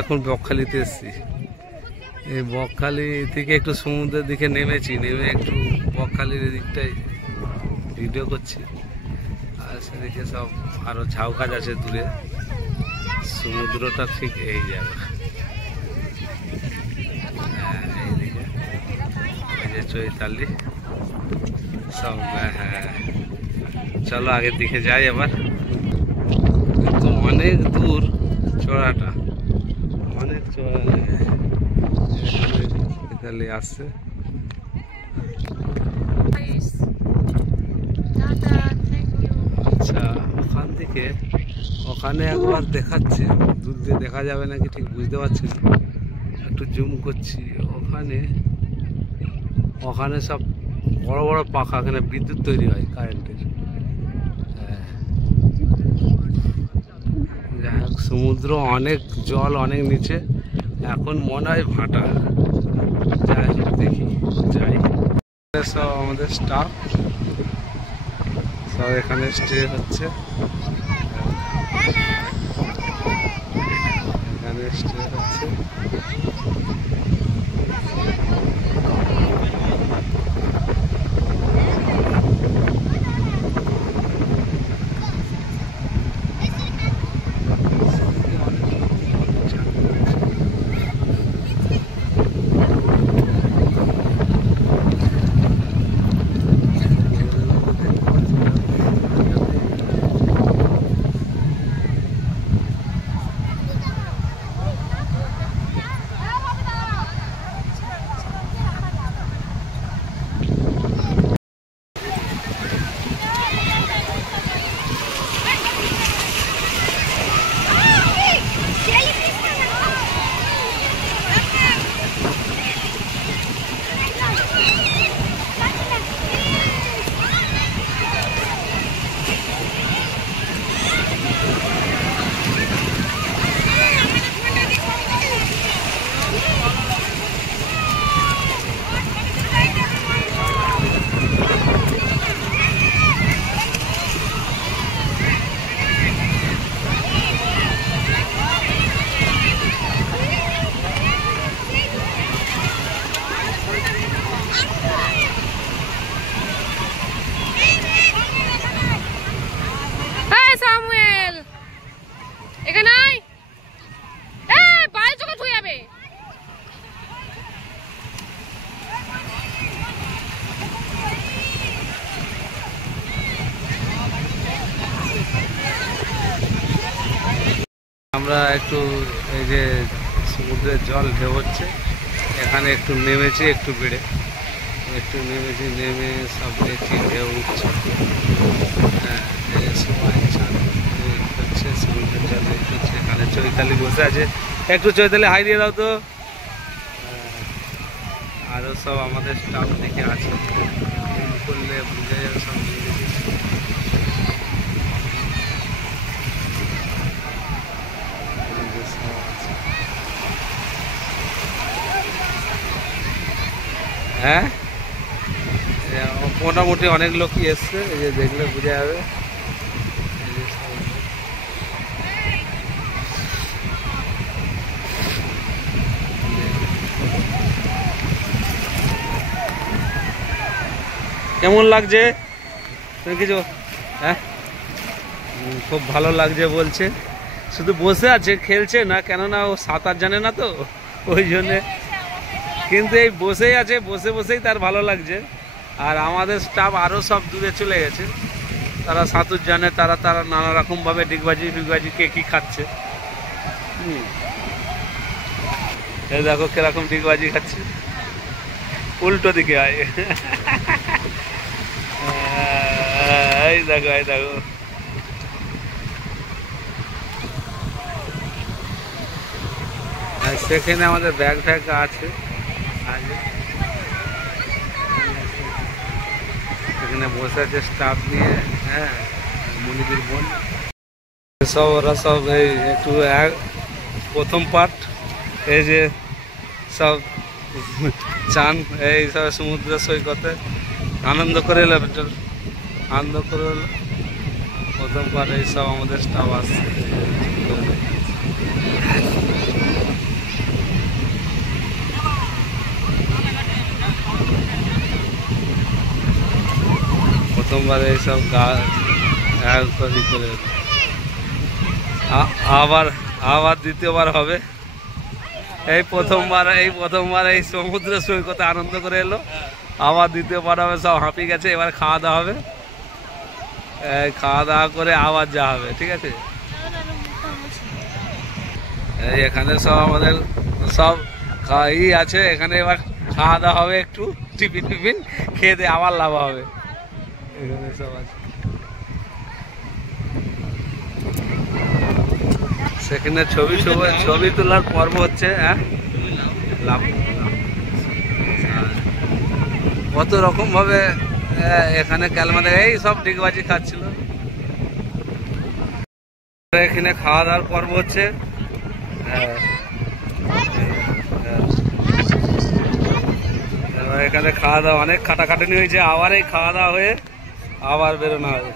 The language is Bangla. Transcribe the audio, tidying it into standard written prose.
এখন বকখালিতে এসেছি। এই বকখালি থেকে একটু সমুদ্রের দিকে নেমেছি, নেমে একটু বকখালির দিকটাই ভিডিও করছি। আর সেদিকে সব আরো ঝাউ গাছ আছে দূরে। সমুদ্রটা ঠিক এই জায়গা, এইদিকে এই যে চৈতালি সব। হ্যাঁ, চলো আগের দিকে যাই আবার। তো অনেক দূর চড়াটা, অনেক চড়া। চৈতালি আসছে। আচ্ছা, ওখান থেকে ওখানে একবার দেখাচ্ছে, দূর দিয়ে দেখা যাবে নাকি ঠিক বুঝতে পারছি না, একটু জুম করছি। ওখানে সব বড় বড় পাখা, এখানে বিদ্যুৎ তৈরি হয় কারেন্টের। যাই হোক, সমুদ্র অনেক জল, অনেক নিচে। এখন মনে হয় ভাটা। যাই হোক, দেখি যাই। সব আমাদের স্টাফ সব এখানে স্টে হচ্ছে, এখানে স্টে হচ্ছে। আমরা একটু এই যে সমুদ্রের জল ঢেউ হচ্ছে, এখানে একটু নেমেছি, একটু বেড়ে একটু নেমেছি, নেমে সব দেখছি ঢেউ উঠছে। হ্যাঁ, সবাই চান করছে, সমুদ্রের জলে করছে। এখানে চৈতালি বসে আছে, একটু চৈতালি হাই দিয়ে দাও তো। আরও সব আমাদের স্টাফ দিকে আছে, করলে বুঝে যাবে সব। হ্যাঁ, মোটামুটি অনেক লোকই এসছে, এই যে দেখলে বোঝা যাবে। কেমন লাগছে তুমি কিছু? হ্যাঁ, খুব ভালো লাগছে বলছে। শুধু বসে আছে, খেলছে না, কেননা ও সাঁতার জানে না তো, ওই জন্যে। কিন্তু এই বসেই আছে, বসে বসেই তার ভালো লাগছে। আর আমাদের স্টাফ আরও সব দূরে চলে গেছে, তারা সাঁতার জানে, তারা নানা রকমভাবে ডিগবাজি ফিগবাজি কে কী খাচ্ছে। এই দেখো কিরকম ডিগবাজি খাচ্ছে, উল্টো দিকে হয়। এই দেখো, এই দেখো। সেখানে আমাদের ব্যাগ ফ্যাগ আছে, এখানে বসে আছে স্টাফ নিয়ে। হ্যাঁ, মনিদির বোন সব, ওরা সব এই একটু প্রথম পার্ট এই যে সব চান, এই সব সমুদ্র সৈকতে আনন্দ করে এলো, আনন্দ করে এলো। প্রথম পার্ট এই সব আমাদের স্টাফ আসছে। প্রথমবার এইসব গাছ করে আবার আবার দ্বিতীয়বার হবে। এই প্রথমবার এই সমুদ্র সৈকতে আনন্দ করে এলো, আবার দ্বিতীয়বার হবে। সব হাঁপিয়ে গেছে, এবার খাওয়া দাওয়া হবে। খাওয়া দাওয়া করে আবার যা হবে, ঠিক আছে। এই এখানে সব আমাদের সব ই আছে, এখানে এবার খাওয়া দাওয়া হবে, একটু টিফিন খেয়ে দিয়ে আবার লাভা হবে। এখানে সব আছে, সেখানে ছবি তোলার পর্ব হচ্ছে। হ্যাঁ, কত রকম ভাবে এখানে ক্যালমাতে এই সব ডিগবাজি খাচ্ছিল। এখানে খাওয়া দাওয়ার পর্ব হচ্ছে। এখানে খাওয়া দাওয়া অনেক খাটাখাটনি হয়েছে, আবার এই খাওয়া দাওয়া হয়ে আবার বেরোনো হবে।